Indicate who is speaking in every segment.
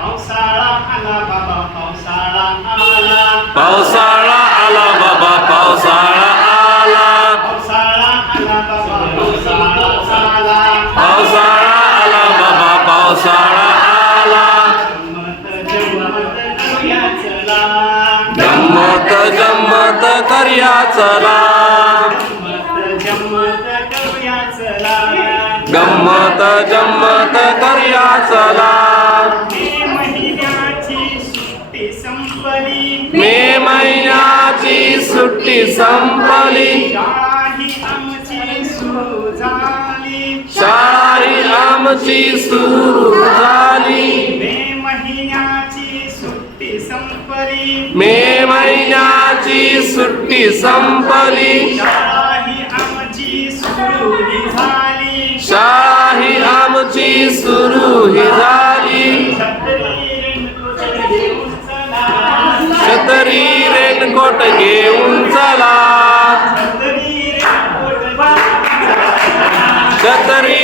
Speaker 1: पावसाळा आला बाबा पावसाळा आला.
Speaker 2: पावसाळा आला बाबा पावसाळा आला.
Speaker 1: पावसाळा आला बाबा पावसाळा आला.
Speaker 2: पावसाळा आला बाबा पावसाळा आला.
Speaker 1: गंमत जम्मत करूया चला.
Speaker 2: गंमत जम्मत करूया चला.
Speaker 1: गंमत जम्मत करूया चला.
Speaker 2: गंमत
Speaker 1: संपली। शाळाही आमची सुरू झाली
Speaker 2: शाळाही आमची सुरू झाली
Speaker 1: मे महिन्याची सुट्टी संपली।
Speaker 2: मे महिन्याची सुट्टी संपली।
Speaker 1: शाळाही आमची सुरू झाली।
Speaker 2: शाळाही आमची सुरू झाली।
Speaker 1: छत्री रेनकोट घेऊन चला.
Speaker 2: छत्री रेनकोट घेऊन चला
Speaker 1: छत्री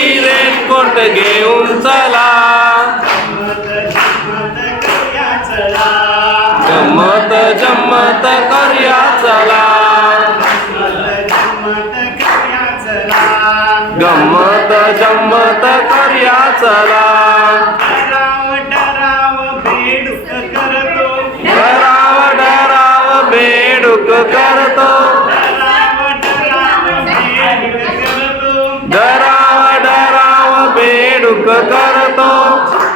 Speaker 2: घेऊन चला
Speaker 1: गंमत जम्मत करया चला.
Speaker 2: गंमत जम्मत करया चला.
Speaker 1: करतो.
Speaker 2: डराव डराव बेडूक करतो.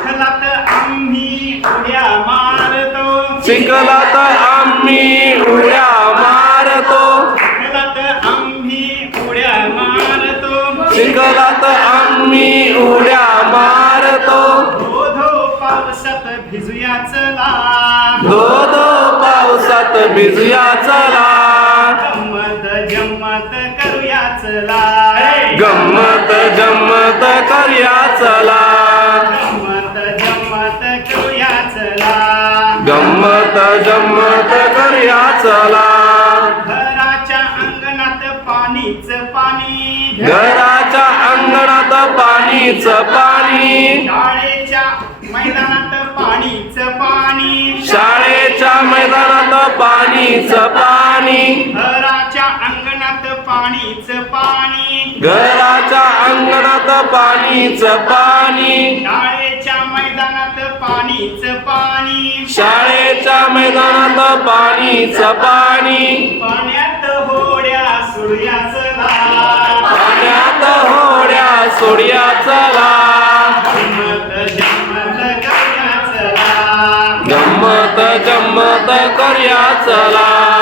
Speaker 1: चिखलात आम्ही उड्या मारतो.
Speaker 2: चिखलात आम्ही उड्या मारतो.
Speaker 1: चिखलात आम्ही उड्या मारतो.
Speaker 2: चिखलात आम्ही उड्या मारतो.
Speaker 1: धो धो पावसात भिजूया चला.
Speaker 2: धो धो भिजूया चला.
Speaker 1: गंमत जम्मत करूया चला.
Speaker 2: गंमत जम्मत करूया चला.
Speaker 1: गंमत जम्मत करूया चला.
Speaker 2: गंमत जम्मत करूया चला.
Speaker 1: घराच्या अंगणात पाणीच पाणी.
Speaker 2: घराच्या अंगणात पाणीच पाणी.
Speaker 1: शाळेच्या मैदानात पाणीच पाणी.
Speaker 2: पाणीच पाणी.
Speaker 1: घराच्या अंगणात पाणीच पाणी.
Speaker 2: घराच्या अंगणात पाणीच पाणी.
Speaker 1: शाळेच्या मैदानात पाणीच पाणी.
Speaker 2: शाळेच्या मैदानात पाणीच पाणी.
Speaker 1: पाण्यात होड्या सोडूया चला
Speaker 2: पाण्यात होड्या सोड्या जम्मत करिया चला